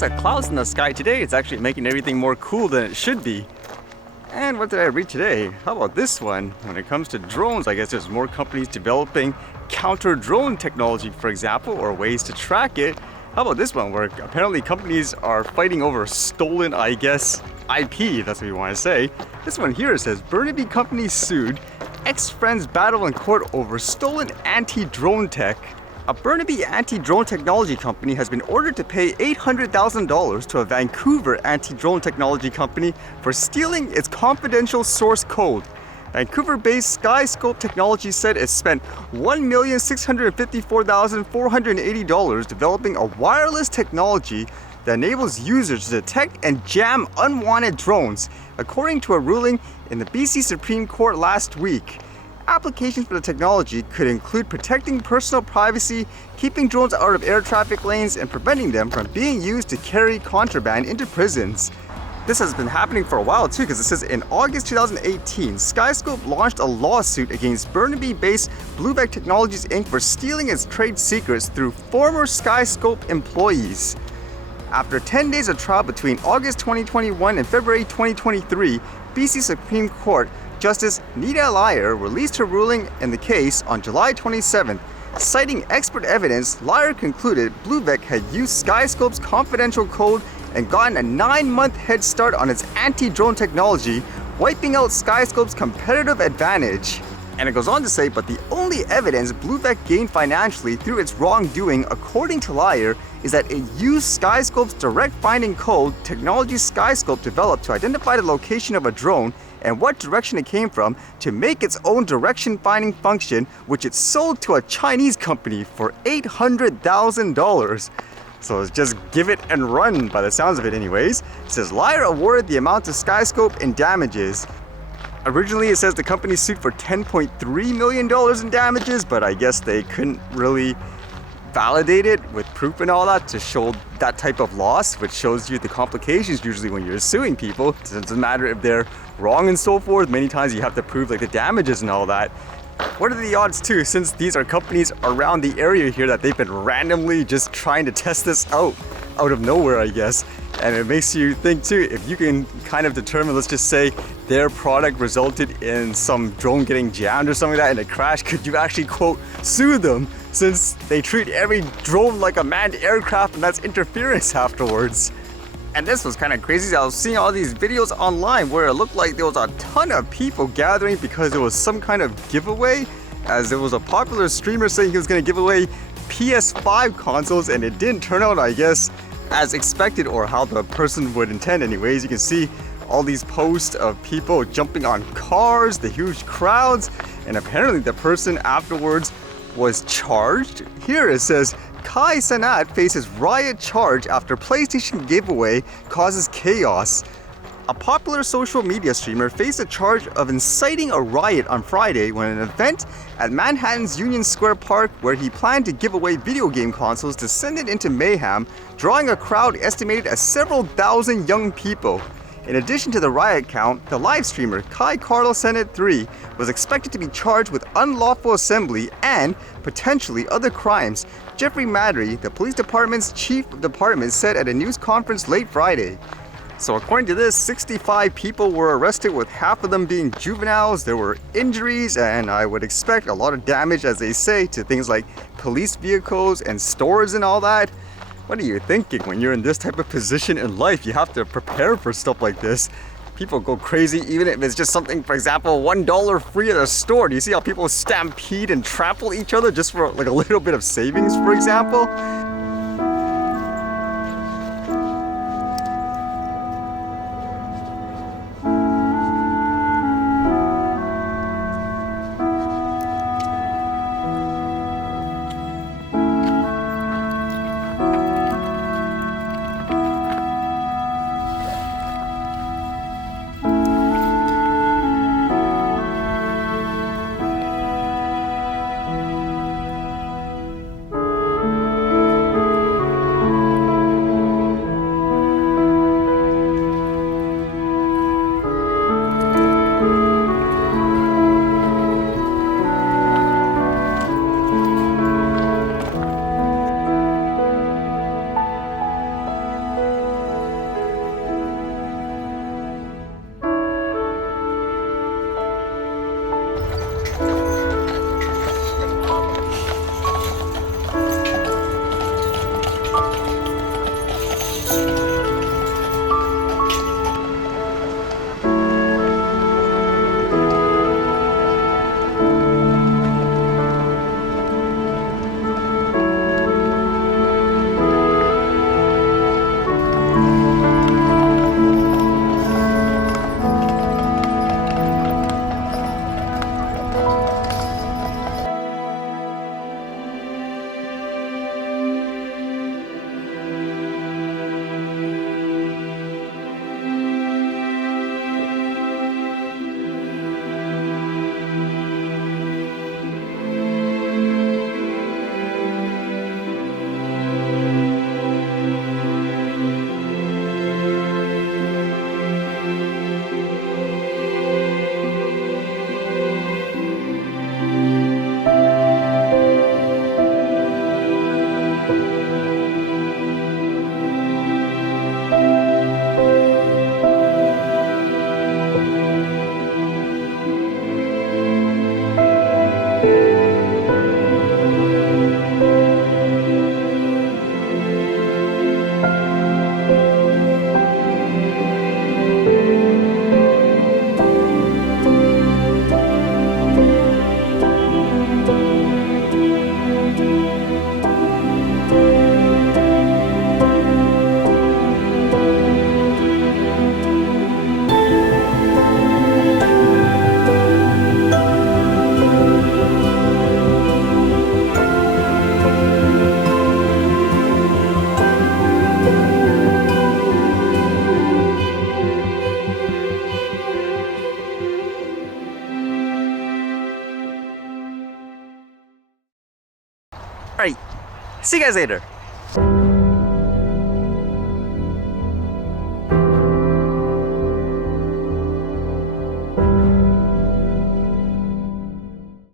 lots of clouds in the sky today. It's actually making everything more cool than it should be. And what did I read today? How about this one? When it comes to drones, I guess there's more companies developing counter-drone technology, for example, or ways to track it. How about this one, where apparently companies are fighting over stolen, I guess, IP, that's what you want to say. This one here says, Burnaby company sued, ex-friends battle in court over stolen anti-drone tech. A Burnaby anti-drone technology company has been ordered to pay $800,000 to a Vancouver anti-drone technology company for stealing its confidential source code. Vancouver-based Skycope Technologies said it spent $1,654,480 developing a wireless technology that enables users to detect and jam unwanted drones, according to a ruling in the BC Supreme Court last week. Applications for the technology could include protecting personal privacy, keeping drones out of air traffic lanes, and preventing them from being used to carry contraband into prisons. This has been happening for a while too, because it says in August 2018, Skycope launched a lawsuit against Burnaby-based Bluvec Technologies Inc. for stealing its trade secrets through former Skycope employees. After 10 days of trial between August 2021 and February 2023, BC Supreme Court Justice Nita Lyer released her ruling in the case on July 27th. Citing expert evidence, Lyer concluded Bluvec had used Skycope's confidential code and gotten a 9-month head start on its anti-drone technology, wiping out Skycope's competitive advantage. And it goes on to say, but the only evidence Bluvec gained financially through its wrongdoing, according to Lyer, is that it used Skycope's direct finding code, technology Skycope developed to identify the location of a drone and what direction it came from, to make its own direction finding function, which it sold to a Chinese company for $800,000. So it's just give it and run by the sounds of it anyways. It says Lyer awarded the amount to Skycope in damages. Originally it says the company sued for $10.3 million in damages, but I guess they couldn't really validate it with proof and all that to show that type of loss, which shows you the complications usually when you're suing people. It doesn't matter if they're wrong and so forth. Many times you have to prove like the damages and all that. What are the odds too, since these are companies around the area here, that they've been randomly just trying to test this out of nowhere, I guess. And it makes you think too, if you can kind of determine, let's just say their product resulted in some drone getting jammed or something like that in a crash, could you actually quote sue them, since they treat every drone like a manned aircraft and that's interference afterwards? And this was kind of crazy. I was seeing all these videos online where it looked like there was a ton of people gathering because there was some kind of giveaway, as there was a popular streamer saying he was going to give away PS5 consoles, and it didn't turn out, I guess, as expected, or how the person would intend anyways. You can see all these posts of people jumping on cars, the huge crowds, and apparently the person afterwards was charged. Here it says, Kai Cenat faces Riot charge after PlayStation giveaway causes chaos. A popular social media streamer faced a charge of inciting a riot on Friday when an event at Manhattan's Union Square Park, where he planned to give away video game consoles, descended into mayhem, drawing a crowd estimated at several thousand young people. In addition to the riot count, the live streamer Kai Cenat 3 was expected to be charged with unlawful assembly and potentially other crimes. Jeffrey Madry, the police department's chief of department, said at a news conference late Friday. So according to this, 65 people were arrested, with half of them being juveniles. There were injuries, and I would expect a lot of damage, as they say, to things like police vehicles and stores and all that. What are you thinking when you're in this type of position in life? You have to prepare for stuff like this. People go crazy even if it's just something, for example, $1 free at a store. Do you see how people stampede and trample each other just for like a little bit of savings, for example? See you guys later.